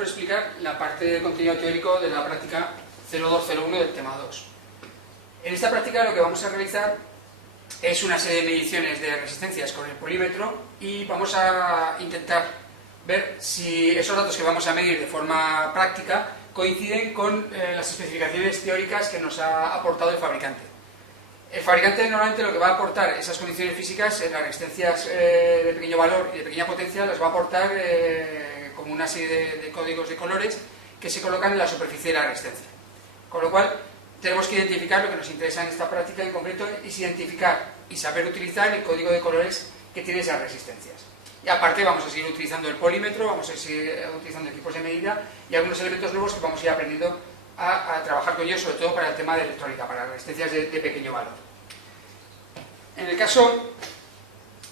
por explicar la parte de contenido teórico de la práctica 0201 del tema 2. En esta práctica lo que vamos a realizar es una serie de mediciones de resistencias con el polímetro y vamos a intentar ver si esos datos que vamos a medir de forma práctica coinciden con las especificaciones teóricas que nos ha aportado el fabricante. El fabricante normalmente lo que va a aportar esas condiciones físicas, las resistencias de pequeño valor y de pequeña potencia, las va a aportar como una serie de códigos de colores que se colocan en la superficie de la resistencia. Con lo cual, tenemos que identificar lo que nos interesa en esta práctica en concreto, es identificar y saber utilizar el código de colores que tiene esas resistencias. Y aparte vamos a seguir utilizando el polímetro, vamos a seguir utilizando equipos de medida y algunos elementos nuevos que vamos a ir aprendiendo a trabajar con ellos, sobre todo para el tema de electrónica, para resistencias de pequeño valor. En el caso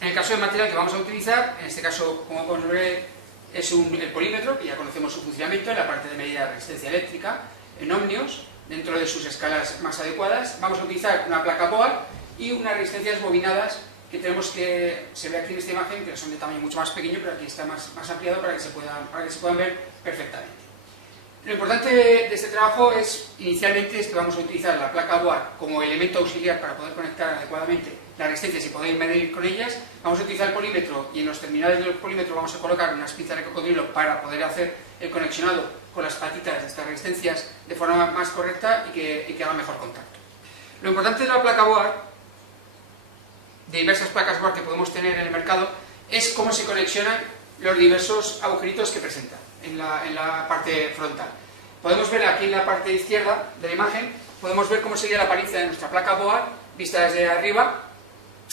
del material que vamos a utilizar, en este caso, como podemos ver, es el polímetro, que ya conocemos su funcionamiento en la parte de medida de resistencia eléctrica, en ohmios, dentro de sus escalas más adecuadas. Vamos a utilizar una placa Bohr y unas resistencias bobinadas que tenemos que, se ve aquí en esta imagen, que son de tamaño mucho más pequeño, pero aquí está más ampliado para que se puedan ver perfectamente. Lo importante de este trabajo inicialmente es que vamos a utilizar la placa Bohr como elemento auxiliar para poder conectar adecuadamente las resistencias y poder medir con ellas. Vamos a utilizar el polímetro y en los terminales del polímetro vamos a colocar unas pinzas de cocodrilo para poder hacer el conexionado con las patitas de estas resistencias de forma más correcta y que haga mejor contacto. Lo importante de la placa Bohr, de diversas placas Bohr que podemos tener en el mercado, es cómo se conexionan los diversos agujeritos que presenta en la parte frontal. Podemos ver aquí en la parte izquierda de la imagen, podemos ver cómo sería la apariencia de nuestra placa Bohr vista desde arriba,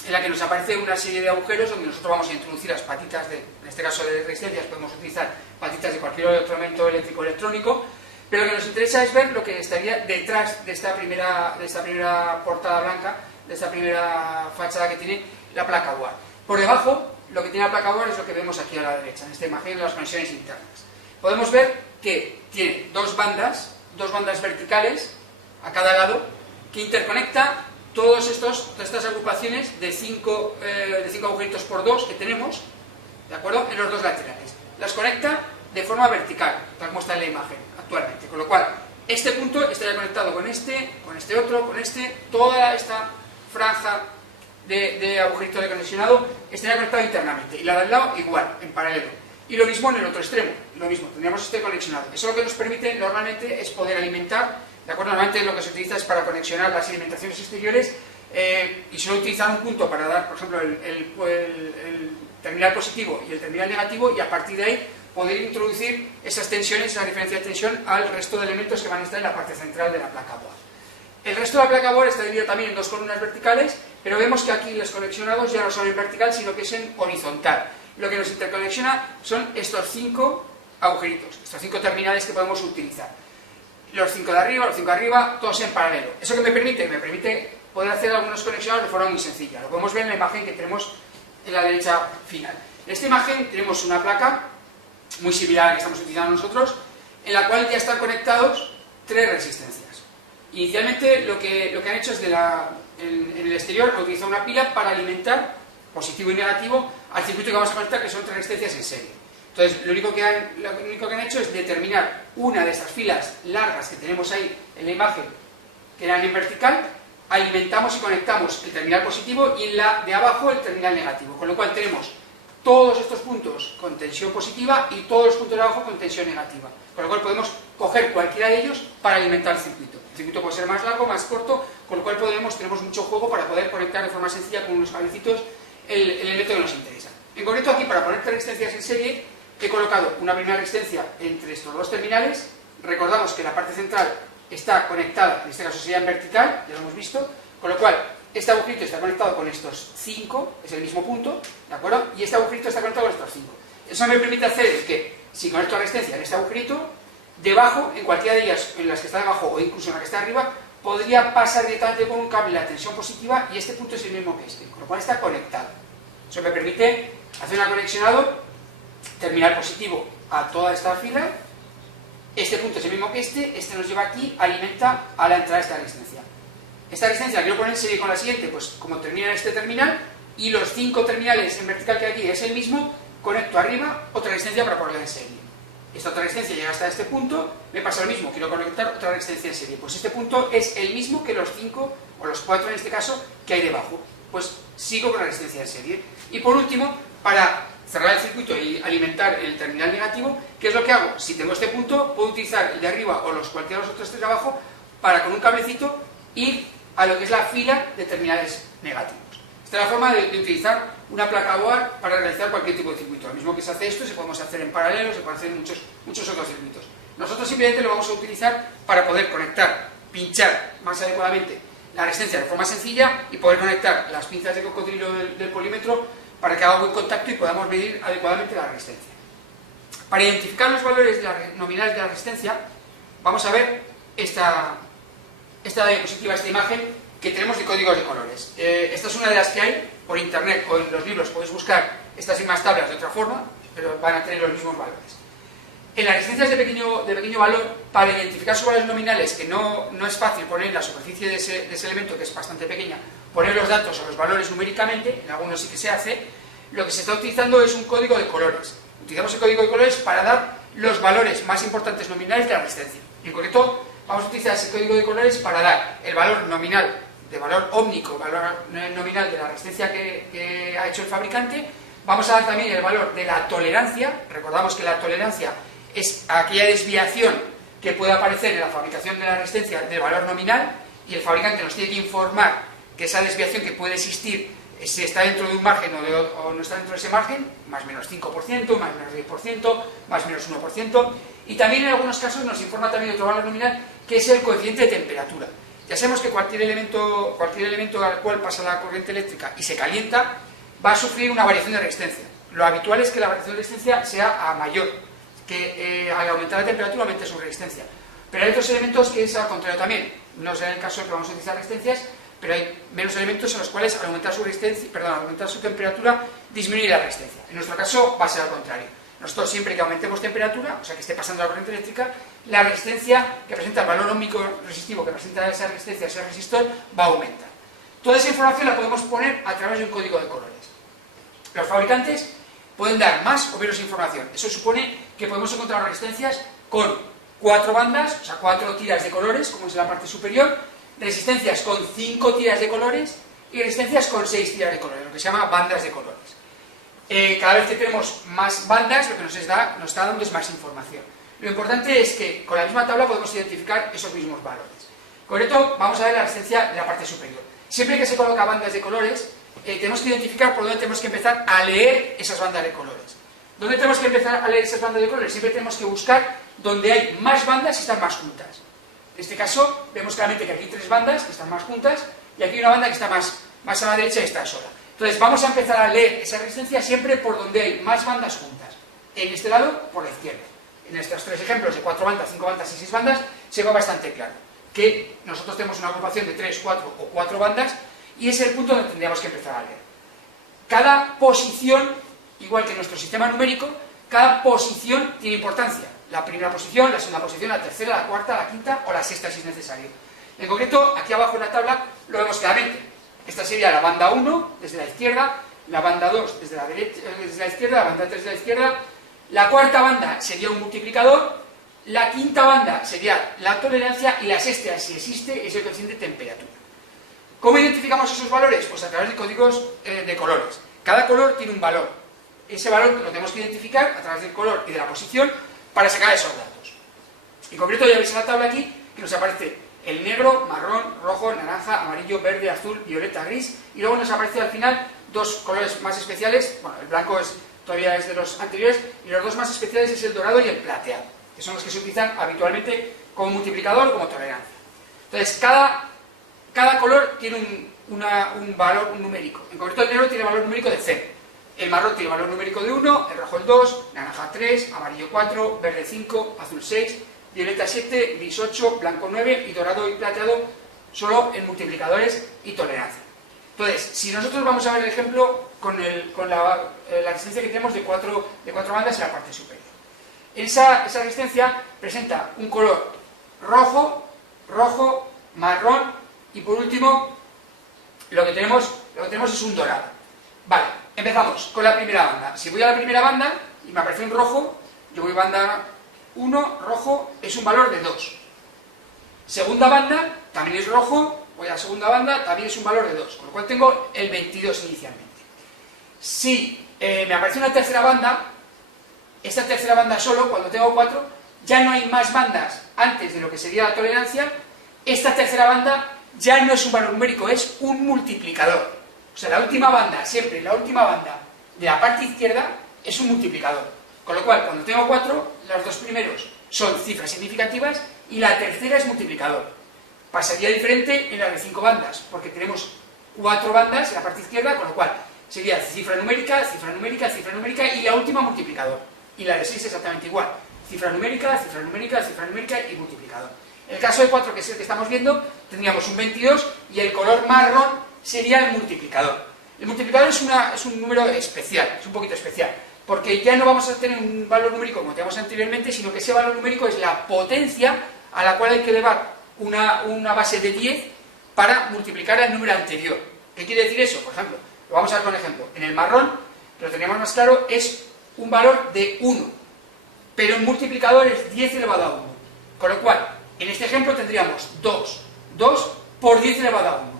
en la que nos aparece una serie de agujeros donde nosotros vamos a introducir las patitas, en este caso de resistencias, podemos utilizar patitas de cualquier otro elemento eléctrico o electrónico, pero lo que nos interesa es ver lo que estaría detrás de esta primera portada blanca, de esta primera fachada que tiene la placa Bohr. Por debajo, lo que tiene la placa Bohr es lo que vemos aquí a la derecha, en esta imagen de las conexiones internas. Podemos ver que tiene dos bandas verticales a cada lado, que interconecta todas estas agrupaciones de 5 agujeritos por 2 que tenemos, ¿de acuerdo?, en los dos laterales. Las conecta de forma vertical, tal como está en la imagen actualmente, con lo cual este punto estaría conectado con este otro, con toda esta franja de agujerito de conexionado estaría conectado internamente, y la de al lado igual, en paralelo. Y lo mismo en el otro extremo, lo mismo, tendríamos este conexionado. Eso lo que nos permite normalmente es poder alimentar, ¿de acuerdo? Normalmente lo que se utiliza es para conexionar las alimentaciones exteriores y solo utilizar un punto para dar, por ejemplo, el terminal positivo y el terminal negativo, y a partir de ahí poder introducir esas tensiones, esa diferencia de tensión al resto de elementos que van a estar en la parte central de la placa Bohr. El resto de la placa Bohr está dividido también en dos columnas verticales, pero vemos que aquí los conexionados ya no son en vertical, sino que es en horizontal. Lo que nos interconexiona son estos 5 agujeritos, estos 5 terminales que podemos utilizar. Los 5 de arriba, todos en paralelo. ¿Eso qué me permite? Me permite poder hacer algunos conexionados de forma muy sencilla. Lo podemos ver en la imagen que tenemos en la derecha final. En esta imagen tenemos una placa muy similar a la que estamos utilizando nosotros, en la cual ya están conectados 3 resistencias. Inicialmente lo que han hecho es en el exterior han utilizado una pila para alimentar positivo y negativo al circuito que vamos a conectar, que son 3 resistencias en serie. Entonces, lo único que han hecho es determinar una de estas filas largas que tenemos ahí en la imagen, que eran en vertical, alimentamos y conectamos el terminal positivo y en la de abajo el terminal negativo, con lo cual tenemos todos estos puntos con tensión positiva y todos los puntos de abajo con tensión negativa, con lo cual podemos coger cualquiera de ellos para alimentar el circuito. El circuito puede ser más largo, más corto, con lo cual tenemos mucho juego para poder conectar de forma sencilla con unos cablecitos el elemento que nos interesa. En concreto, aquí, para poner 3 resistencias en serie, he colocado una primera resistencia entre estos dos terminales. Recordamos que la parte central está conectada, en este caso sería en vertical, ya lo hemos visto, con lo cual este agujerito está conectado con estos 5, es el mismo punto, ¿de acuerdo? Y este agujerito está conectado con estos 5. Eso me permite hacer es que, si conecto la resistencia en este agujerito, debajo, en cualquiera de ellas, en las que está debajo o incluso en la que está arriba, podría pasar directamente con un cable la tensión positiva, y este punto es el mismo que este, con lo cual está conectado. Eso me permite hacer un conexionado, terminal positivo a toda esta fila. Este punto es el mismo que este nos lleva aquí, alimenta a la entrada de esta resistencia. Esta resistencia la quiero poner en serie con la siguiente, pues como termina este terminal, y los 5 terminales en vertical que hay aquí es el mismo, conecto arriba otra resistencia para ponerla en serie. esta otra resistencia llega hasta este punto, me pasa lo mismo, quiero conectar otra resistencia en serie. Pues este punto es el mismo que los 5, o los 4 en este caso, que hay debajo. Pues sigo con la resistencia en serie. Y por último, para cerrar el circuito y alimentar el terminal negativo, ¿qué es lo que hago? Si tengo este punto, puedo utilizar el de arriba o cualquiera de los otros 3 de abajo para con un cablecito ir a lo que es la fila de terminales negativos. Esta es la forma de utilizar una placa board para realizar cualquier tipo de circuito. Lo mismo que se hace esto, se podemos hacer en paralelo, se puede hacer en muchos otros circuitos. Nosotros simplemente lo vamos a utilizar para poder conectar, pinchar más adecuadamente la resistencia de forma sencilla y poder conectar las pinzas de cocodrilo del polímetro para que haga buen contacto y podamos medir adecuadamente la resistencia. Para identificar los valores nominales de la resistencia, vamos a ver esta diapositiva, esta imagen que tenemos de códigos de colores. Esta es una de las que hay por internet o en los libros, podéis buscar estas mismas tablas de otra forma, pero van a tener los mismos valores. En las resistencias de pequeño valor, para identificar sus valores nominales, que no es fácil poner en la superficie de ese elemento, que es bastante pequeña, poner los datos o los valores numéricamente, en algunos sí que se hace, lo que se está utilizando es un código de colores. Utilizamos el código de colores para dar los valores más importantes nominales de la resistencia. En concreto, vamos a utilizar ese código de colores para dar el valor nominal, de valor ómnico, valor nominal de la resistencia que ha hecho el fabricante. Vamos a dar también el valor de la tolerancia. Recordamos que la tolerancia es aquella desviación que puede aparecer en la fabricación de la resistencia del valor nominal, y el fabricante nos tiene que informar que esa desviación que puede existir, si está dentro de un margen o no está dentro de ese margen, más o menos 5%, más o menos 10%, más o menos 1%, y también en algunos casos nos informa también otro valor nominal, que es el coeficiente de temperatura. Ya sabemos que cualquier elemento al cual pasa la corriente eléctrica y se calienta, va a sufrir una variación de resistencia. Lo habitual es que la variación de resistencia sea a mayor, que al aumentar la temperatura aumente su resistencia. Pero hay otros elementos que es al contrario también. No será el caso de que vamos a utilizar resistencias, pero hay menos elementos en los cuales al aumentar su temperatura disminuye la resistencia. En nuestro caso va a ser al contrario. Nosotros siempre que aumentemos temperatura, o sea que esté pasando la corriente eléctrica, la resistencia que presenta el valor ómnico resistivo que presenta esa resistencia, ese resistor, va a aumentar. Toda esa información la podemos poner a través de un código de colores. Los fabricantes pueden dar más o menos información. Eso supone que podemos encontrar resistencias con 4 bandas, o sea 4 tiras de colores, como es en la parte superior, resistencias con 5 tiras de colores y resistencias con 6 tiras de colores, lo que se llama bandas de colores. Cada vez que tenemos más bandas, lo que nos está dando es más información. Lo importante es que con la misma tabla podemos identificar esos mismos valores. Con esto vamos a ver la resistencia de la parte superior. Siempre que se coloca bandas de colores, tenemos que identificar por dónde tenemos que empezar a leer esas bandas de colores. ¿Dónde tenemos que empezar a leer esas bandas de colores? Siempre tenemos que buscar donde hay más bandas y están más juntas. En este caso, vemos claramente que aquí hay 3 bandas que están más juntas y aquí hay una banda que está más a la derecha y está sola. Entonces vamos a empezar a leer esa resistencia siempre por donde hay más bandas juntas. En este lado, por la izquierda. En estos 3 ejemplos de 4 bandas, 5 bandas y 6 bandas, se va bastante claro que nosotros tenemos una agrupación de 3, 4 o 4 bandas y ese es el punto donde tendríamos que empezar a leer. Cada posición, igual que nuestro sistema numérico, cada posición tiene importancia. La primera posición, la segunda posición, la tercera, la cuarta, la quinta o la sexta si es necesario. En concreto, aquí abajo en la tabla lo vemos claramente. Esta sería la banda 1 desde la izquierda, la banda 2 desde la derecha, desde la izquierda, la banda 3 desde la izquierda, la cuarta banda sería un multiplicador, la quinta banda sería la tolerancia y la sexta, si existe, es el coeficiente de temperatura. ¿Cómo identificamos esos valores? Pues a través de códigos de colores. Cada color tiene un valor. Ese valor lo tenemos que identificar a través del color y de la posición para sacar esos datos. En concreto ya veis en la tabla aquí que nos aparece el negro, marrón, rojo, naranja, amarillo, verde, azul, violeta, gris, y luego nos aparece al final 2 colores más especiales. Bueno, el blanco todavía es de los anteriores, y los 2 más especiales es el dorado y el plateado, que son los que se utilizan habitualmente como multiplicador o como tolerancia. Entonces, cada color tiene un valor numérico. En concreto, el negro tiene valor numérico de 0, el marrón tiene valor numérico de 1, el rojo el 2, naranja 3, amarillo 4, verde 5, azul 6, violeta 7, gris 8, blanco 9 y dorado y plateado solo en multiplicadores y tolerancia. Entonces, si nosotros vamos a ver el ejemplo con la resistencia que tenemos de 4 bandas en la parte superior. Esa resistencia presenta un color rojo, marrón y por último lo que tenemos es un dorado. Vale, empezamos con la primera banda. Si voy a la primera banda y me aparece un rojo, yo voy banda 1 rojo es un valor de 2. Segunda banda también es rojo, voy a la segunda banda, también es un valor de 2, con lo cual tengo el 22 inicialmente. Si me aparece una tercera banda, esta tercera banda solo, cuando tengo 4, ya no hay más bandas antes de lo que sería la tolerancia. Esta tercera banda ya no es un valor numérico, es un multiplicador. O sea, la última banda, siempre la última banda de la parte izquierda es un multiplicador. Con lo cual, cuando tengo 4, los dos primeros son cifras significativas y la tercera es multiplicador. Pasaría diferente en la de 5 bandas, porque tenemos 4 bandas en la parte izquierda, con lo cual sería cifra numérica, cifra numérica, cifra numérica y la última multiplicador. Y la de 6 exactamente igual. Cifra numérica, cifra numérica, cifra numérica y multiplicador. En el caso de 4, que es el que estamos viendo, tendríamos un 22 y el color marrón sería el multiplicador. El multiplicador es un número especial, es un poquito especial, porque ya no vamos a tener un valor numérico como teníamos anteriormente, sino que ese valor numérico es la potencia a la cual hay que elevar una base de 10 para multiplicar el número anterior. ¿Qué quiere decir eso? Por ejemplo, lo vamos a ver con ejemplo. En el marrón, que lo teníamos más claro, es un valor de 1, pero el multiplicador es 10 elevado a 1. Con lo cual, en este ejemplo tendríamos 2 por 10 elevado a 1.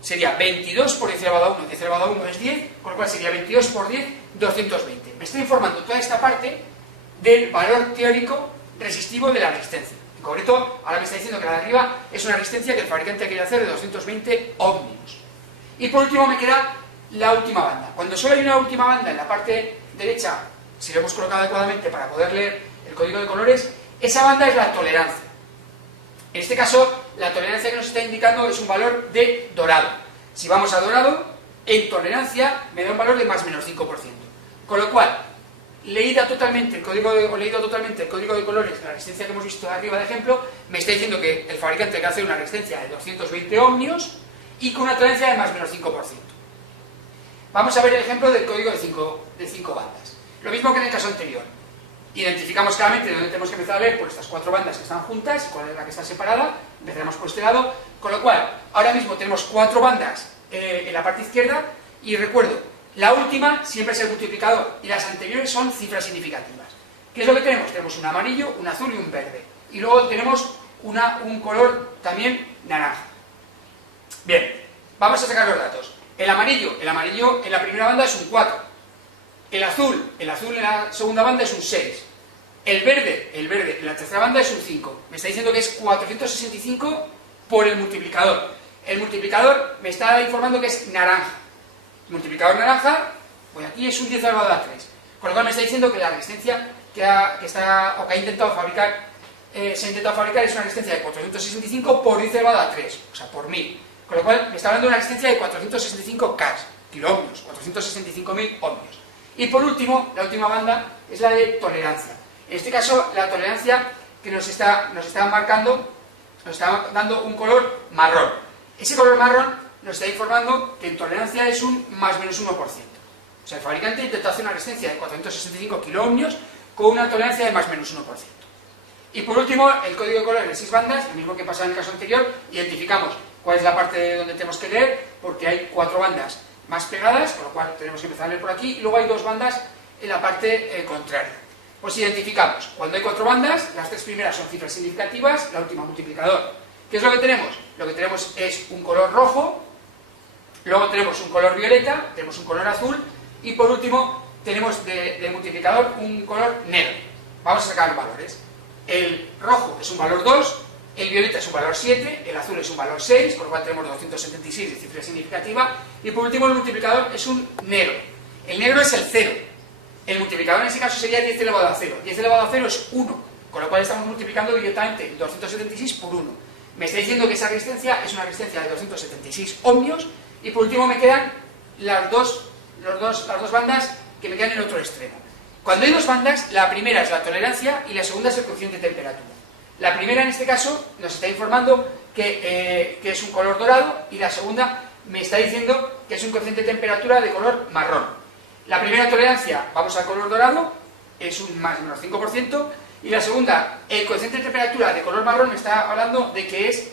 Sería 22 por 10 elevado a 1, 10 elevado a 1 es 10, con lo cual sería 22 por 10, 220. Me está informando toda esta parte del valor teórico resistivo de la resistencia. En concreto, ahora me está diciendo que la de arriba es una resistencia que el fabricante quiere hacer de 220 ohmios. Y por último me queda la última banda. Cuando solo hay una última banda en la parte derecha, si lo hemos colocado adecuadamente para poder leer el código de colores, esa banda es la tolerancia. En este caso, la tolerancia que nos está indicando es un valor de dorado. Si vamos a dorado, en tolerancia me da un valor de más menos 5%. Con lo cual, leído totalmente el código de colores de la resistencia que hemos visto arriba de ejemplo, me está diciendo que el fabricante quiere hacer una resistencia de 220 ohmios y con una tolerancia de más menos 5%. Vamos a ver el ejemplo del código de 5 bandas. Lo mismo que en el caso anterior. Identificamos claramente dónde tenemos que empezar a leer por estas 4 bandas que están juntas, cuál es la que está separada, empezaremos por este lado, con lo cual, ahora mismo tenemos 4 bandas en la parte izquierda, y recuerdo, la última siempre es el multiplicador, y las anteriores son cifras significativas. ¿Qué es lo que tenemos? Tenemos un amarillo, un azul y un verde, y luego tenemos un color también naranja. Bien, vamos a sacar los datos. El amarillo en la primera banda es un 4. El azul en la segunda banda es un 6. El verde en la tercera banda es un 5. Me está diciendo que es 465 por el multiplicador. El multiplicador me está informando que es naranja. El multiplicador naranja, pues aquí es un 10 elevado a 3. Con lo cual me está diciendo que la resistencia que ha intentado fabricar, se ha intentado fabricar es una resistencia de 465 por 10 elevado a 3, o sea, por 1000. Con lo cual me está hablando de una resistencia de 465 K, kiloohmios, 465.000 ohmios. Y por último, la última banda es la de tolerancia. En este caso, la tolerancia que nos está marcando, nos está dando un color marrón. Ese color marrón nos está informando que en tolerancia es un más menos 1%. O sea, el fabricante intentó hacer una resistencia de 465 kiloohmios con una tolerancia de más menos 1%. Y por último, el código de colores de 6 bandas, lo mismo que pasaba en el caso anterior, identificamos cuál es la parte donde tenemos que leer, porque hay 4 bandas más pegadas, con lo cual tenemos que empezar a leer por aquí, y luego hay 2 bandas en la parte contraria. Pues identificamos, cuando hay 4 bandas, las 3 primeras son cifras significativas, la última multiplicador. ¿Qué es lo que tenemos? Lo que tenemos es un color rojo, luego tenemos un color violeta, tenemos un color azul, y por último tenemos de multiplicador un color negro. Vamos a sacar los valores. El rojo es un valor 2, el violeta es un valor 7, el azul es un valor 6, por lo cual tenemos 276 de cifra significativa, y por último el multiplicador es un negro. El negro es el 0. El multiplicador en ese caso sería 10 elevado a 0. 10 elevado a 0 es 1, con lo cual estamos multiplicando directamente 276 por 1. Me está diciendo que esa resistencia es una resistencia de 276 ohmios, y por último me quedan las dos bandas que me quedan en el otro extremo. Cuando hay 2 bandas, la primera es la tolerancia y la segunda es el coeficiente de temperatura. La primera en este caso nos está informando que es un color dorado, y la segunda me está diciendo que es un coeficiente de temperatura de color marrón. La primera tolerancia, vamos al color dorado, es un más o menos 5%, y la segunda, el coeficiente de temperatura de color marrón, me está hablando de que es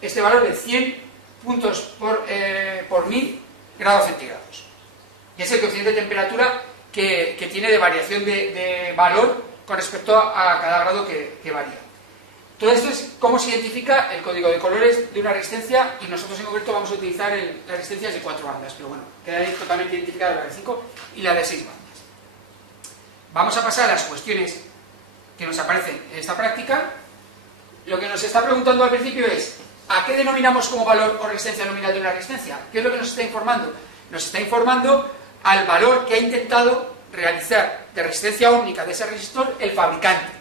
este valor de 100 puntos por 1000 grados centígrados. Y es el coeficiente de temperatura que tiene de variación de valor con respecto a cada grado que varía. Todo esto es cómo se identifica el código de colores de una resistencia, y nosotros en concreto vamos a utilizar las resistencias de 4 bandas, pero bueno, queda ahí totalmente identificada la de 5 y la de 6 bandas. Vamos a pasar a las cuestiones que nos aparecen en esta práctica. Lo que nos está preguntando al principio es, ¿a qué denominamos como valor o resistencia nominal de una resistencia? ¿Qué es lo que nos está informando? Nos está informando al valor que ha intentado realizar de resistencia ómnica de ese resistor el fabricante.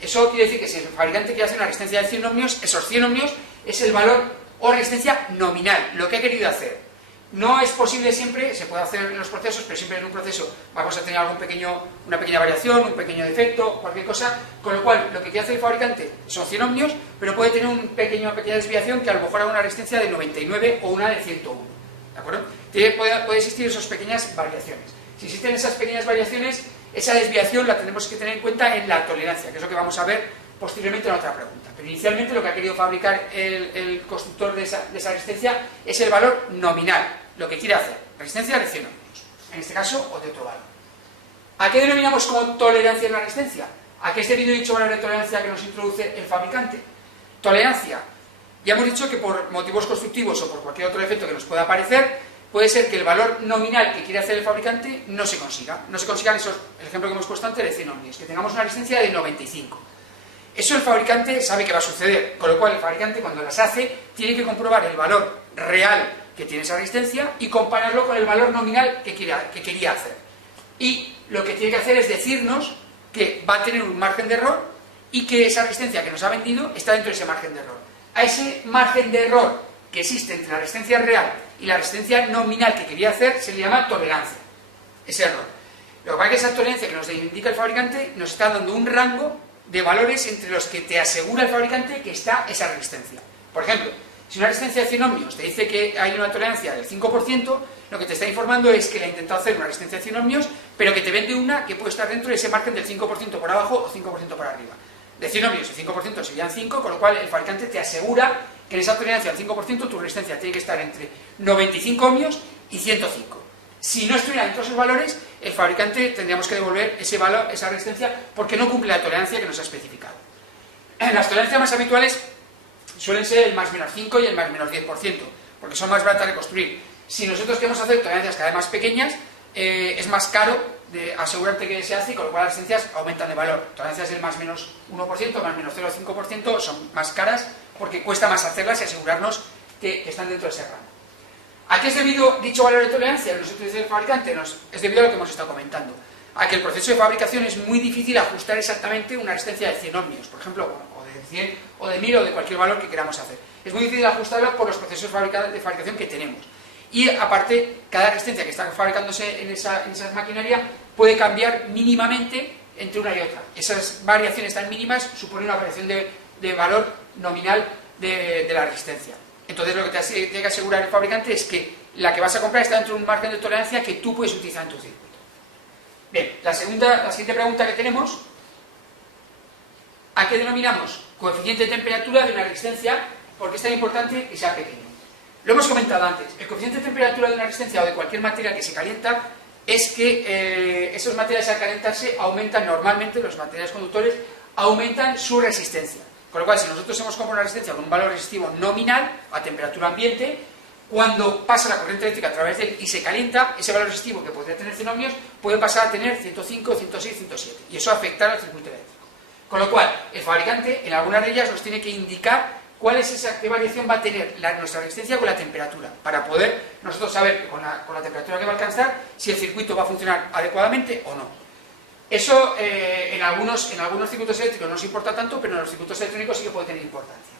Eso quiere decir que si el fabricante quiere hacer una resistencia de 100 ohmios, esos 100 ohmios es el valor o resistencia nominal, lo que ha querido hacer. No es posible siempre, se puede hacer en los procesos, pero siempre en un proceso vamos a tener una pequeña variación, un pequeño defecto, cualquier cosa, con lo cual lo que quiere hacer el fabricante son 100 ohmios, pero puede tener una pequeña desviación que a lo mejor haga una resistencia de 99 o una de 101. ¿De acuerdo? Puede existir esas pequeñas variaciones. Si existen esas pequeñas variaciones, esa desviación la tenemos que tener en cuenta en la tolerancia, que es lo que vamos a ver posteriormente en otra pregunta. Pero inicialmente lo que ha querido fabricar el constructor de esa resistencia es el valor nominal, lo que quiere hacer, resistencia de 100 ohmios, en este caso, o de otro valor. ¿A qué denominamos como tolerancia en la resistencia? ¿A qué es debido dicho valor de tolerancia que nos introduce el fabricante? Tolerancia. Ya hemos dicho que por motivos constructivos o por cualquier otro defecto que nos pueda aparecer, puede ser que el valor nominal que quiere hacer el fabricante no se consiga. No se consigan el ejemplo que hemos puesto antes de 100 ohmios, que tengamos una resistencia de 95. Eso el fabricante sabe que va a suceder, con lo cual el fabricante cuando las hace tiene que comprobar el valor real que tiene esa resistencia y compararlo con el valor nominal que quería hacer. Y lo que tiene que hacer es decirnos que va a tener un margen de error y que esa resistencia que nos ha vendido está dentro de ese margen de error. A ese margen de error que existe entre la resistencia real y la resistencia nominal que quería hacer se le llama tolerancia, ese error. Lo que pasa es que esa tolerancia que nos indica el fabricante nos está dando un rango de valores entre los que te asegura el fabricante que está esa resistencia. Por ejemplo, si una resistencia de 100 ohmios te dice que hay una tolerancia del 5%, lo que te está informando es que le ha intentado hacer una resistencia de 100 ohmios, pero que te vende una que puede estar dentro de ese margen del 5% por abajo o 5% por arriba. De 100 ohmios el 5% serían 5, con lo cual el fabricante te asegura que en esa tolerancia del 5% tu resistencia tiene que estar entre 95 ohmios y 105. Si no estuviera dentro de esos valores, el fabricante tendríamos que devolver ese valor, esa resistencia, porque no cumple la tolerancia que nos ha especificado. Las tolerancias más habituales suelen ser el más menos 5 y el más menos 10%, porque son más baratas de construir. Si nosotros queremos hacer tolerancias cada vez más pequeñas, es más caro de asegurarte que se hace, y con lo cual las resistencias aumentan de valor. Tolerancias del más menos 1%, más menos 0,5% son más caras porque cuesta más hacerlas y asegurarnos que están dentro de ese rango. ¿A qué es debido dicho valor de tolerancia que nos utiliza el fabricante? Es debido a lo que hemos estado comentando, a que el proceso de fabricación es muy difícil ajustar exactamente una resistencia de 100 ohmios, por ejemplo, o de 100 o de 1000 o de cualquier valor que queramos hacer. Es muy difícil ajustarla por los procesos de fabricación que tenemos. Y aparte, cada resistencia que está fabricándose en esa maquinaria puede cambiar mínimamente entre una y otra. Esas variaciones tan mínimas suponen una variación de valor nominal de la resistencia. Entonces lo que te tiene que asegurar el fabricante es que la que vas a comprar está dentro de un margen de tolerancia que tú puedes utilizar en tu circuito. Bien, la siguiente pregunta que tenemos: ¿a qué denominamos coeficiente de temperatura de una resistencia? ¿Por qué es tan importante que sea pequeño? Lo hemos comentado antes, el coeficiente de temperatura de una resistencia o de cualquier material que se calienta es que esos materiales al calentarse aumentan normalmente, los materiales conductores aumentan su resistencia. Con lo cual, si nosotros hemos comprado una resistencia con un valor resistivo nominal a temperatura ambiente, cuando pasa la corriente eléctrica a través de él y se calienta, ese valor resistivo que podría tener 100 ohmios puede pasar a tener 105, 106, 107, y eso afectará al circuito eléctrico. Con lo cual, el fabricante en algunas de ellas nos tiene que indicar qué variación va a tener nuestra resistencia con la temperatura, para poder nosotros saber con la temperatura que va a alcanzar si el circuito va a funcionar adecuadamente o no. Eso en algunos circuitos eléctricos no nos importa tanto, pero en los circuitos electrónicos sí que puede tener importancia.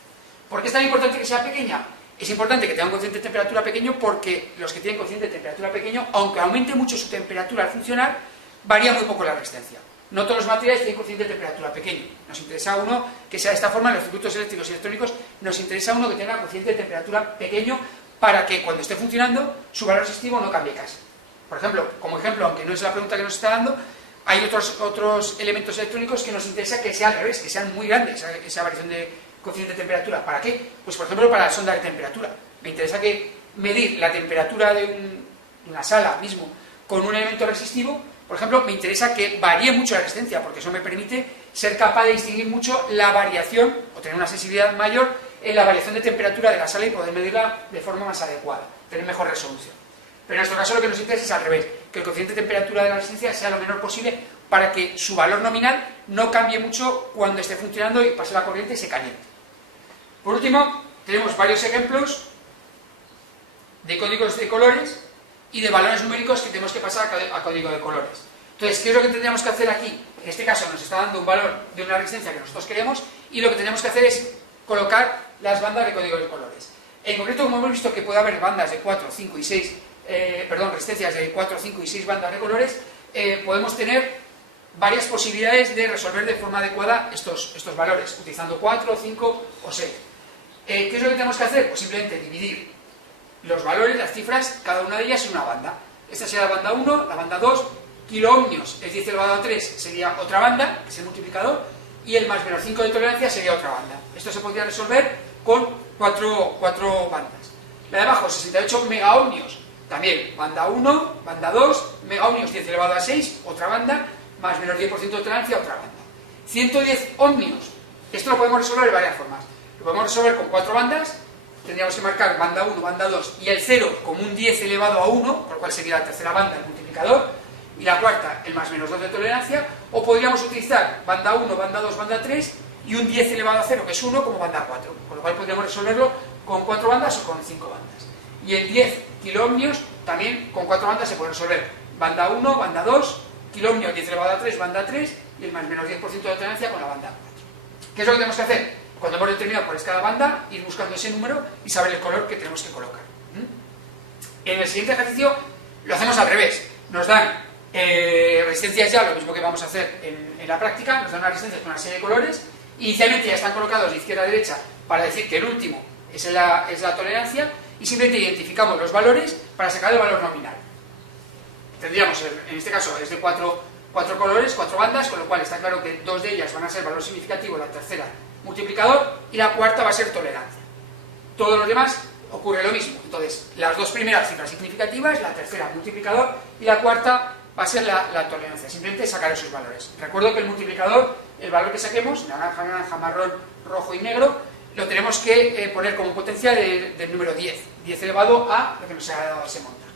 ¿Por qué es tan importante que sea pequeña? Es importante que tenga un cociente de temperatura pequeño porque los que tienen cociente de temperatura pequeño, aunque aumente mucho su temperatura al funcionar, varía muy poco la resistencia. No todos los materiales tienen cociente de temperatura pequeño. Nos interesa uno que sea de esta forma. En los circuitos eléctricos y electrónicos nos interesa uno que tenga cociente de temperatura pequeño para que cuando esté funcionando su valor resistivo no cambie casi. Por ejemplo, como ejemplo, aunque no es la pregunta que nos está dando, hay otros elementos electrónicos que nos interesa que sea al revés, que sean muy grandes esa variación de cociente de temperatura. ¿Para qué? Pues por ejemplo para la sonda de temperatura. Me interesa que medir la temperatura de una sala mismo con un elemento resistivo Por ejemplo, me interesa que varíe mucho la resistencia, porque eso me permite ser capaz de distinguir mucho la variación, o tener una sensibilidad mayor en la variación de temperatura de la sala y poder medirla de forma más adecuada, tener mejor resolución. Pero en nuestro caso lo que nos interesa es al revés, que el coeficiente de temperatura de la resistencia sea lo menor posible para que su valor nominal no cambie mucho cuando esté funcionando y pase la corriente y se caliente. Por último, tenemos varios ejemplos de códigos de colores y de valores numéricos que tenemos que pasar a código de colores. Entonces, ¿qué es lo que tendríamos que hacer aquí? En este caso nos está dando un valor de una resistencia que nosotros queremos y lo que tenemos que hacer es colocar las bandas de código de colores. En concreto, como hemos visto que puede haber bandas de 4, 5 y 6, resistencias de 4, 5 y 6 bandas de colores, podemos tener varias posibilidades de resolver de forma adecuada estos valores, utilizando 4, 5 o 6. ¿Qué es lo que tenemos que hacer? Pues simplemente dividir los valores, las cifras, cada una de ellas en una banda. Esta sería la banda 1, la banda 2, kiloohmios es 10 elevado a 3, sería otra banda, que es el multiplicador, y el más menos 5 de tolerancia sería otra banda. Esto se podría resolver con cuatro bandas. La de abajo, 68 megaohmios, también banda 1, banda 2, megaohmios 10 elevado a 6, otra banda, más menos 10% de tolerancia, otra banda. 110 ohmios, esto lo podemos resolver de varias formas. Lo podemos resolver con 4 bandas, tendríamos que marcar banda 1, banda 2 y el 0 como un 10 elevado a 1, por lo cual sería la tercera banda, el multiplicador, y la cuarta, el más menos 2 de tolerancia, o podríamos utilizar banda 1, banda 2, banda 3 y un 10 elevado a 0, que es 1, como banda 4, con lo cual podríamos resolverlo con 4 bandas o con 5 bandas. Y el 10 kiloohmios también con 4 bandas se puede resolver, banda 1, banda 2, kiloohmio 10 elevado a 3, banda 3 y el más menos 10% de tolerancia con la banda 4. ¿Qué es lo que tenemos que hacer? Cuando hemos determinado cuál es cada banda, ir buscando ese número y saber el color que tenemos que colocar. En el siguiente ejercicio lo hacemos al revés. Nos dan resistencias ya, lo mismo que vamos a hacer en la práctica, nos dan una resistencia con una serie de colores. Inicialmente ya están colocados de izquierda a derecha para decir que el último es la tolerancia y simplemente identificamos los valores para sacar el valor nominal. Tendríamos, en este caso, es de 4 colores, 4 bandas, con lo cual está claro que 2 de ellas van a ser valor significativo, la tercera multiplicador y la cuarta va a ser tolerancia. Todos los demás ocurre lo mismo. Entonces, las 2 primeras cifras significativas, la tercera multiplicador y la cuarta va a ser la tolerancia. Simplemente sacar esos valores. Recuerdo que el multiplicador, el valor que saquemos, naranja, marrón, rojo y negro, lo tenemos que poner como potencia del número 10. 10 elevado a lo que nos ha dado ese montaje.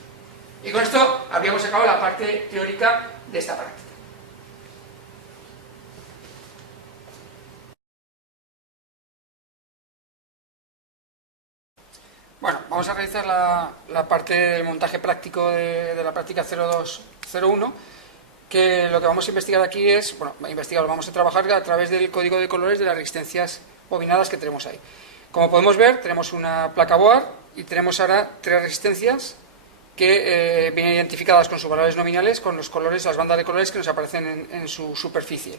Y con esto habríamos acabado la parte teórica de esta práctica. Bueno, vamos a realizar la parte del montaje práctico de la práctica 0201, que lo que vamos a investigar aquí es, vamos a trabajar a través del código de colores de las resistencias bobinadas que tenemos ahí. Como podemos ver, tenemos una placa Bohr y tenemos ahora 3 resistencias que vienen identificadas con sus valores nominales, con los colores, las bandas de colores que nos aparecen en su superficie.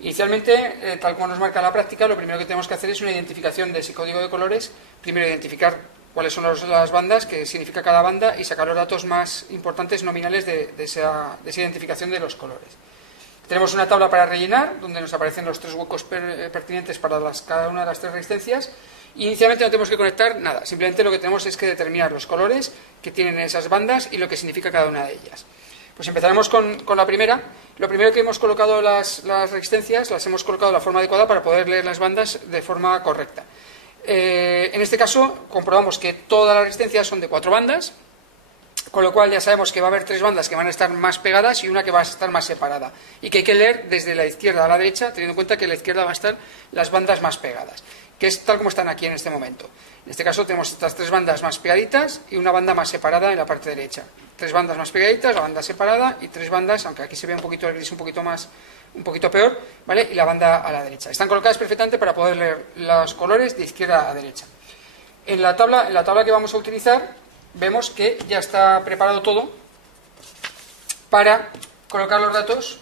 Inicialmente, tal como nos marca la práctica, lo primero que tenemos que hacer es una identificación de ese código de colores. Primero identificar cuáles son las bandas, qué significa cada banda y sacar los datos más importantes nominales de esa identificación de los colores. Tenemos una tabla para rellenar, donde nos aparecen los 3 huecos pertinentes para cada una de las 3 resistencias. Y inicialmente no tenemos que conectar nada, simplemente lo que tenemos es que determinar los colores que tienen esas bandas y lo que significa cada una de ellas. Pues empezaremos con la primera. Lo primero que hemos colocado las resistencias, las hemos colocado de la forma adecuada para poder leer las bandas de forma correcta. En este caso comprobamos que todas las resistencias son de 4 bandas, con lo cual ya sabemos que va a haber 3 bandas que van a estar más pegadas y una que va a estar más separada, y que hay que leer desde la izquierda a la derecha, teniendo en cuenta que en la izquierda van a estar las bandas más pegadas, que es tal como están aquí en este momento. En este caso tenemos estas 3 bandas más pegaditas y una banda más separada en la parte derecha. 3 bandas más pegaditas, la banda separada, y 3 bandas, aunque aquí se ve un poquito el gris un poquito peor, ¿vale? Y la banda a la derecha. Están colocadas perfectamente para poder leer los colores de izquierda a derecha. En la tabla que vamos a utilizar, vemos que ya está preparado todo para colocar los datos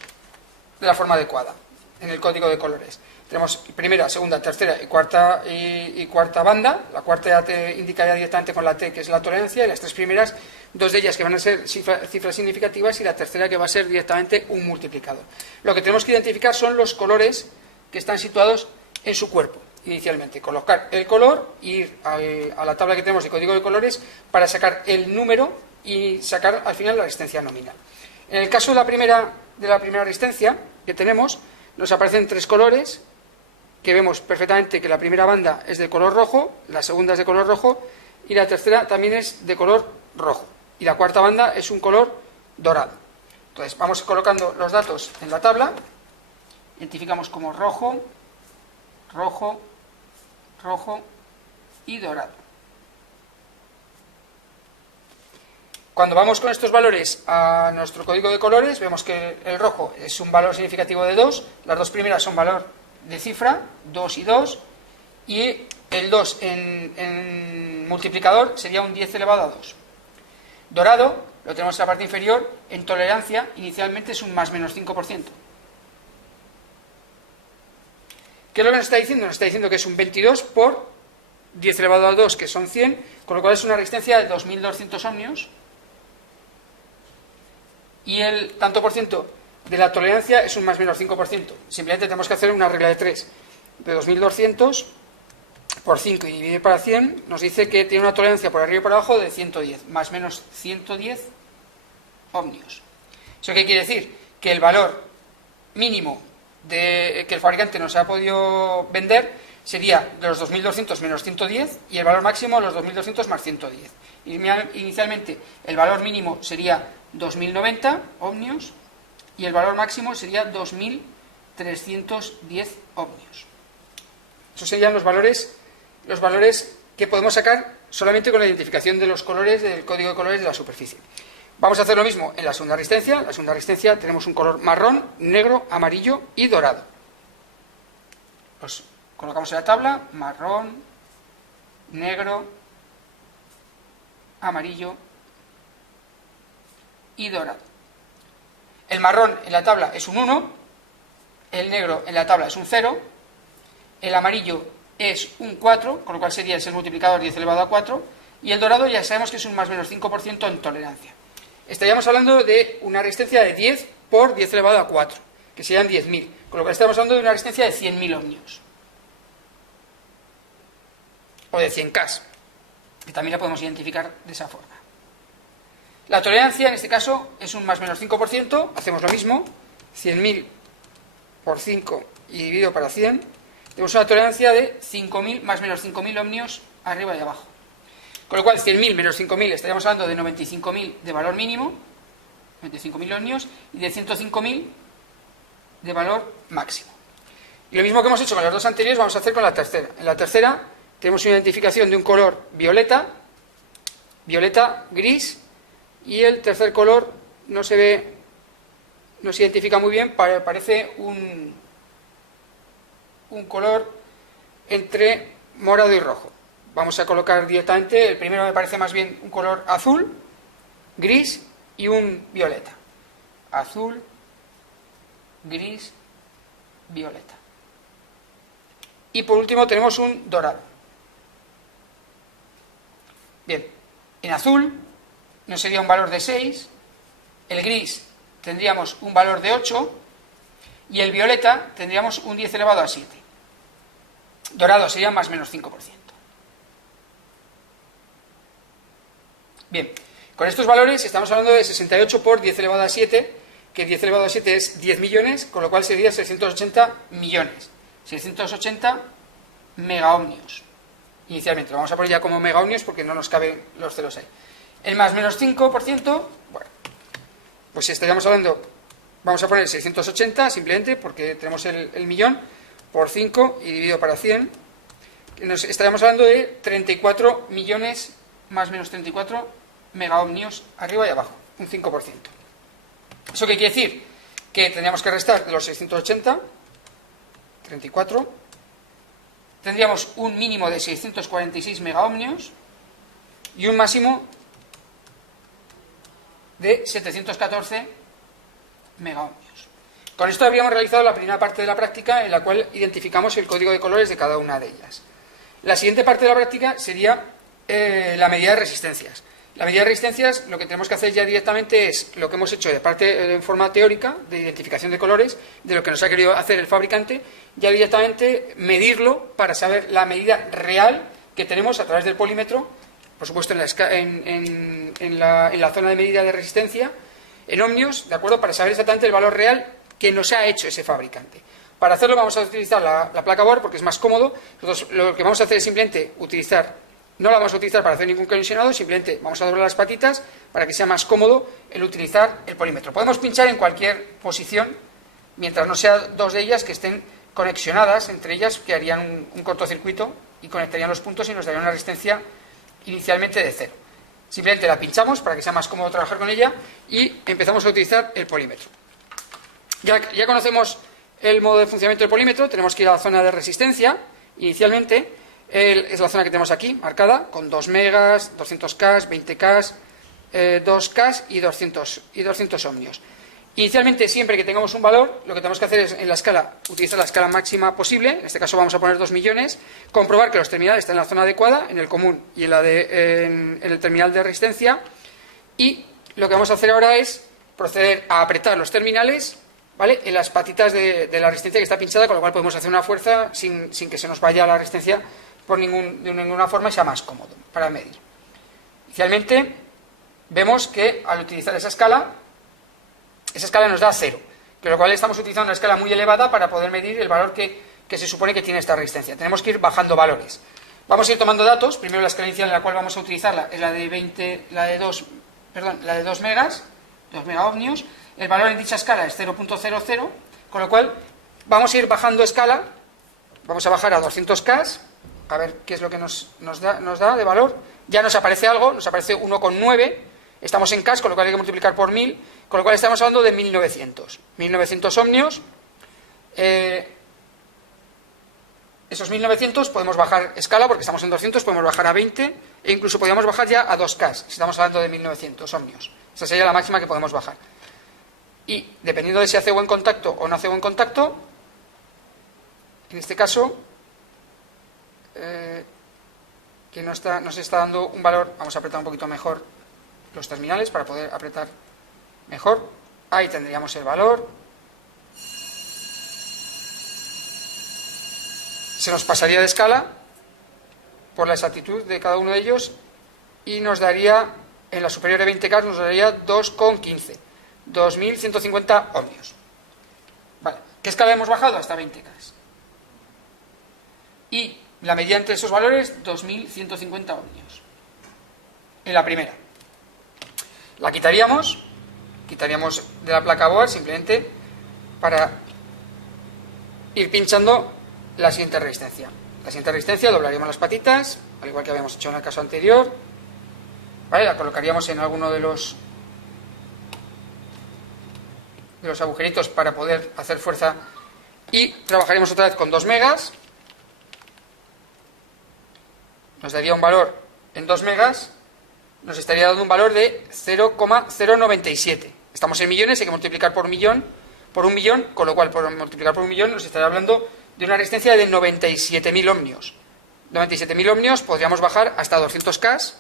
de la forma adecuada en el código de colores. Tenemos primera, segunda, tercera y cuarta banda. La cuarta ya te indicaría directamente con la T, que es la tolerancia, y las 3 primeras, 2 de ellas que van a ser cifras significativas y la tercera que va a ser directamente un multiplicador. Lo que tenemos que identificar son los colores que están situados en su cuerpo. Inicialmente, colocar el color, ir a la tabla que tenemos de código de colores para sacar el número y sacar al final la resistencia nominal. En el caso de la primera resistencia que tenemos, nos aparecen tres colores, que vemos perfectamente que la primera banda es de color rojo, la segunda es de color rojo y la tercera también es de color rojo. Y la cuarta banda es un color dorado. Entonces vamos colocando los datos en la tabla, identificamos como rojo, rojo, rojo y dorado. Cuando vamos con estos valores a nuestro código de colores, vemos que el rojo es un valor significativo de 2, las dos primeras son valor de cifra, 2 y 2, y el 2 en multiplicador sería un 10 elevado a 2. Dorado, lo tenemos en la parte inferior, en tolerancia, inicialmente es un más menos 5%. ¿Qué es lo que nos está diciendo? Nos está diciendo que es un 22 por 10 elevado a 2, que son 100, con lo cual es una resistencia de 2200 ohmios, y el tanto por ciento de la tolerancia es un más menos 5%. Simplemente tenemos que hacer una regla de 3. De 2200 por 5 y dividir para 100 nos dice que tiene una tolerancia por arriba y por abajo de 110, más menos 110 ohmios. ¿Eso qué quiere decir? Que el valor mínimo que el fabricante nos ha podido vender sería de los 2200 menos 110 y el valor máximo los 2200 más 110. Inicialmente el valor mínimo sería 2090 ohmios y el valor máximo sería 2310 ohmios. Esos serían los valores que podemos sacar solamente con la identificación de los colores del código de colores de la superficie. Vamos a hacer lo mismo en la segunda resistencia. En la segunda resistencia tenemos un color marrón, negro, amarillo y dorado. Los colocamos en la tabla: marrón, negro, amarillo y dorado. El marrón en la tabla es un 1, el negro en la tabla es un 0, el amarillo es un 4, con lo cual sería el multiplicador 10 elevado a 4, y el dorado ya sabemos que es un más menos 5% en tolerancia. Estaríamos hablando de una resistencia de 10 por 10 elevado a 4, que serían 10.000, con lo cual estamos hablando de una resistencia de 100.000 ohmios. O de 100K, que también la podemos identificar de esa forma. La tolerancia en este caso es un más menos 5%, hacemos lo mismo, 100.000 por 5 y dividido para 100, tenemos una tolerancia de 5.000 más menos 5.000 ohmios arriba y abajo. Con lo cual 100.000 menos 5.000 estaríamos hablando de 95.000 de valor mínimo, 95.000 ohmios, y de 105.000 de valor máximo. Y lo mismo que hemos hecho con las dos anteriores vamos a hacer con la tercera. En la tercera tenemos una identificación de un color violeta, gris, y el tercer color no se ve, no se identifica muy bien, parece un color entre morado y rojo. Vamos a colocar directamente, el primero me parece más bien un color azul, gris y un violeta. Azul, gris, violeta. Y por último tenemos un dorado. Bien, en azul nos sería un valor de 6, el gris tendríamos un valor de 8 y el violeta tendríamos un 10 elevado a 7. Dorado sería más menos 5%. Bien, con estos valores estamos hablando de 68 por 10 elevado a 7, que 10 elevado a 7 es 10 millones, con lo cual sería 680 millones. 680 megaohmios. Inicialmente lo vamos a poner ya como megaohmios porque no nos caben los ceros ahí. El más menos 5%, bueno, pues estaríamos hablando, vamos a poner 680 simplemente porque tenemos el millón, por 5 y dividido para 100, estaríamos hablando de 34 millones más menos 34 megaohmios arriba y abajo, un 5%. ¿Eso qué quiere decir? Que tendríamos que restar de los 680, 34, tendríamos un mínimo de 646 megaohmios y un máximo de 714 megaohmios. Con esto habríamos realizado la primera parte de la práctica en la cual identificamos el código de colores de cada una de ellas. La siguiente parte de la práctica sería la medida de resistencias. La medida de resistencias lo que tenemos que hacer ya directamente es lo que hemos hecho de parte en forma teórica de identificación de colores, de lo que nos ha querido hacer el fabricante, ya directamente medirlo para saber la medida real que tenemos a través del polímetro, por supuesto en la zona de medida de resistencia, en ohmios, ¿de acuerdo? Para saber exactamente el valor real que nos ha hecho ese fabricante. Para hacerlo vamos a utilizar la placa board porque es más cómodo. Nosotros lo que vamos a hacer es simplemente no la vamos a utilizar para hacer ningún colisionado, simplemente vamos a doblar las patitas para que sea más cómodo el utilizar el polímetro. Podemos pinchar en cualquier posición, mientras no sea dos de ellas que estén conexionadas entre ellas, que harían un cortocircuito y conectarían los puntos y nos daría una resistencia inicialmente de 0. Simplemente la pinchamos para que sea más cómodo trabajar con ella y empezamos a utilizar el polímetro. Ya conocemos el modo de funcionamiento del polímetro. Tenemos que ir a la zona de resistencia. Inicialmente es la zona que tenemos aquí marcada con 2 megas, 200K, 20K, 2K y 200 ohmios. Inicialmente, siempre que tengamos un valor, lo que tenemos que hacer es en la escala utilizar la escala máxima posible. En este caso vamos a poner 2 millones, comprobar que los terminales están en la zona adecuada, en el común y en el terminal de resistencia, y lo que vamos a hacer ahora es proceder a apretar los terminales, ¿vale?, en las patitas de la resistencia que está pinchada, con lo cual podemos hacer una fuerza sin que se nos vaya la resistencia de ninguna forma y sea más cómodo para medir. Inicialmente vemos que al utilizar esa escala nos da 0, con lo cual estamos utilizando una escala muy elevada para poder medir el valor que se supone que tiene esta resistencia. Tenemos que ir bajando valores. Vamos a ir tomando datos. Primero la escala inicial en la cual vamos a utilizarla es la de 2 megas, 2 megaohmios. El valor en dicha escala es 0.00, con lo cual vamos a ir bajando escala. Vamos a bajar a 200K, a ver qué es lo que nos da de valor. Ya nos aparece algo, nos aparece 1,9. Estamos en K, con lo cual hay que multiplicar por 1000, con lo cual estamos hablando de 1900 ohmios. Esos 1900 podemos bajar escala, porque estamos en 200, podemos bajar a 20, e incluso podríamos bajar ya a 2K, si estamos hablando de 1900 ohmios. Esa sería la máxima que podemos bajar. Y dependiendo de si hace buen contacto o no hace buen contacto, en este caso, que nos está dando un valor, vamos a apretar un poquito mejor los terminales para poder apretar mejor. Ahí tendríamos el valor. Se nos pasaría de escala por la exactitud de cada uno de ellos y nos daría, en la superior de 20K, nos daría 2,15, 2150 ohmios. Vale. ¿Qué escala hemos bajado? Hasta 20K. Y la medida entre esos valores, 2150 ohmios. En la primera. La quitaríamos de la placa board simplemente para ir pinchando la siguiente resistencia. La siguiente resistencia doblaríamos las patitas, al igual que habíamos hecho en el caso anterior. ¿Vale? La colocaríamos en alguno de los agujeritos para poder hacer fuerza y trabajaremos otra vez con 2 megas. Nos daría un valor en 2 megas, nos estaría dando un valor de 0,097. Estamos en millones, hay que multiplicar por un millón, con lo cual por multiplicar por un millón nos estaría hablando de una resistencia de 97.000 ohmios. 97.000 ohmios podríamos bajar hasta 200K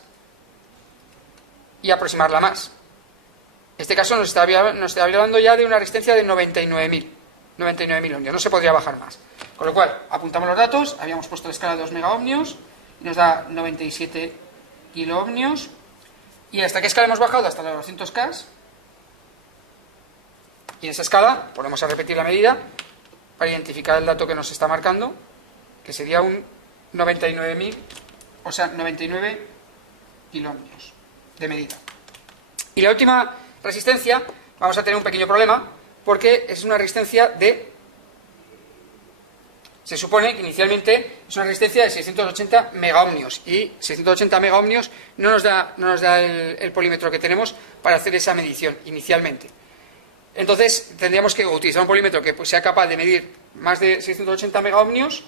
y aproximarla más. En este caso nos estaría hablando ya de una resistencia de 99.000 ohmios, no se podría bajar más. Con lo cual, apuntamos los datos, habíamos puesto la escala de 2 megaohmios, nos da 97 kiloohmios. ¿Y hasta qué escala hemos bajado? Hasta los 200K. Y en esa escala volvemos a repetir la medida para identificar el dato que nos está marcando, que sería un 99.000, o sea, 99 kiloohmios de medida. Y la última resistencia, vamos a tener un pequeño problema, porque es una resistencia de... Se supone que inicialmente es una resistencia de 680 megaohmios, y 680 megaohmios no nos da el polímetro que tenemos para hacer esa medición inicialmente. Entonces tendríamos que utilizar un polímetro que sea capaz de medir más de 680 megaohmios,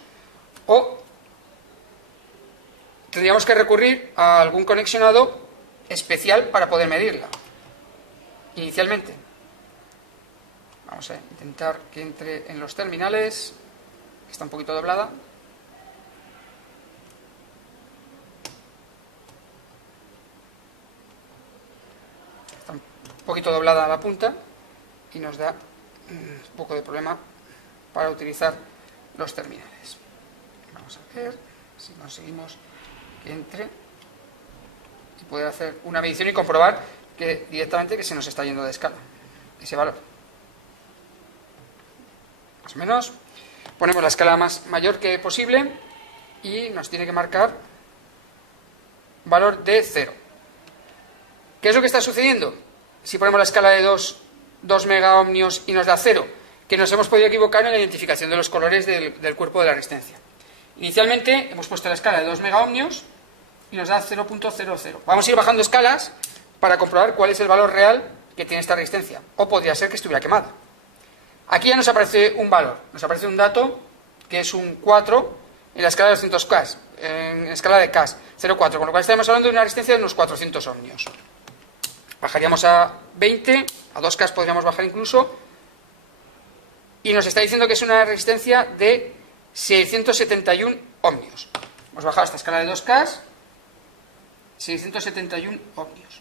o tendríamos que recurrir a algún conexionado especial para poder medirla inicialmente. Vamos a intentar que entre en los terminales. Está un poquito doblada. Está un poquito doblada la punta y nos da un poco de problema para utilizar los terminales. Vamos a ver si conseguimos que entre y poder hacer una medición y comprobar que directamente que se nos está yendo de escala. ese valor. Más o menos. Ponemos la escala más mayor que posible y nos tiene que marcar valor de 0. ¿Qué es lo que está sucediendo? Si ponemos la escala de 2 megaohmios y nos da 0, que nos hemos podido equivocar en la identificación de los colores del cuerpo de la resistencia. Inicialmente hemos puesto la escala de 2 megaohmios y nos da 0.00. Vamos a ir bajando escalas para comprobar cuál es el valor real que tiene esta resistencia. O podría ser que estuviera quemada. Aquí ya nos aparece un valor, nos aparece un dato que es un 4 en la escala de 200 K, en escala de K, 0,4, con lo cual estaremos hablando de una resistencia de unos 400 ohmios. Bajaríamos a 20, a 2K podríamos bajar incluso, y nos está diciendo que es una resistencia de 671 ohmios. Hemos bajado esta escala de 2K, 671 ohmios.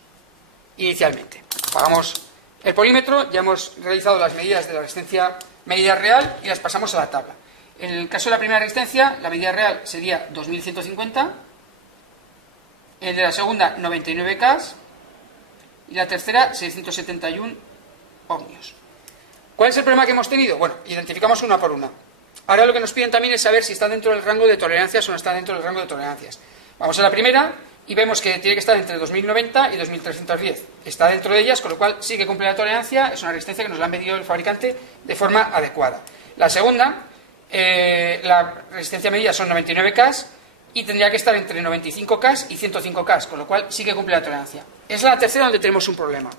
Inicialmente. Apagamos el polímetro, ya hemos realizado las medidas de la resistencia medida real y las pasamos a la tabla. En el caso de la primera resistencia, la medida real sería 2150, el de la segunda 99K y la tercera 671 ohmios. ¿Cuál es el problema que hemos tenido? Bueno, identificamos una por una. Ahora lo que nos piden también es saber si está dentro del rango de tolerancias o no está dentro del rango de tolerancias. Vamos a la primera y vemos que tiene que estar entre 2090 y 2310. Está dentro de ellas, con lo cual sí que cumple la tolerancia, es una resistencia que nos la ha medido el fabricante de forma adecuada. La segunda, la resistencia medida son 99K y tendría que estar entre 95K y 105K, con lo cual sí que cumple la tolerancia. Es la tercera donde tenemos un problema,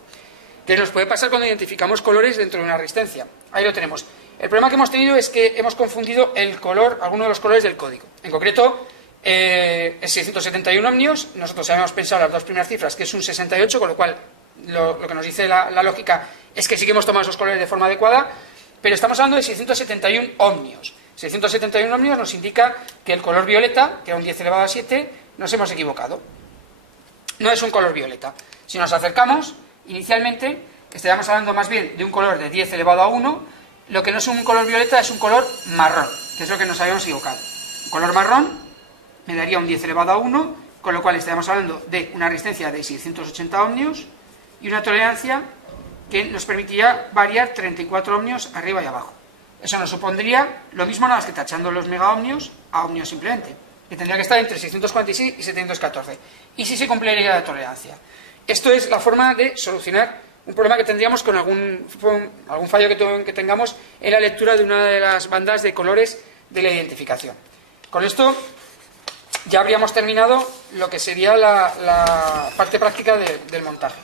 que nos puede pasar cuando identificamos colores dentro de una resistencia. Ahí lo tenemos. El problema que hemos tenido es que hemos confundido el color, alguno de los colores del código. En concreto, es 671 ohmios, nosotros habíamos pensado las dos primeras cifras, que es un 68, con lo cual lo que nos dice la lógica es que sí que hemos tomado esos colores de forma adecuada, pero estamos hablando de 671 ohmios. 671 ohmios nos indica que el color violeta, que era un 10 elevado a 7, nos hemos equivocado. No es un color violeta. Si nos acercamos, inicialmente estaríamos hablando más bien de un color de 10 elevado a 1, lo que no es un color violeta es un color marrón, que es lo que nos habíamos equivocado. Un color marrón me daría un 10 elevado a 1, con lo cual estaríamos hablando de una resistencia de 680 ohmios y una tolerancia que nos permitiría variar 34 ohmios arriba y abajo. Eso nos supondría lo mismo nada más que tachando los megaohmios a ohmios simplemente, que tendría que estar entre 646 y 714. Y sí se cumpliría la tolerancia. Esto es la forma de solucionar un problema que tendríamos con algún fallo que tengamos en la lectura de una de las bandas de colores de la identificación. Con esto ya habríamos terminado lo que sería la parte práctica del montaje.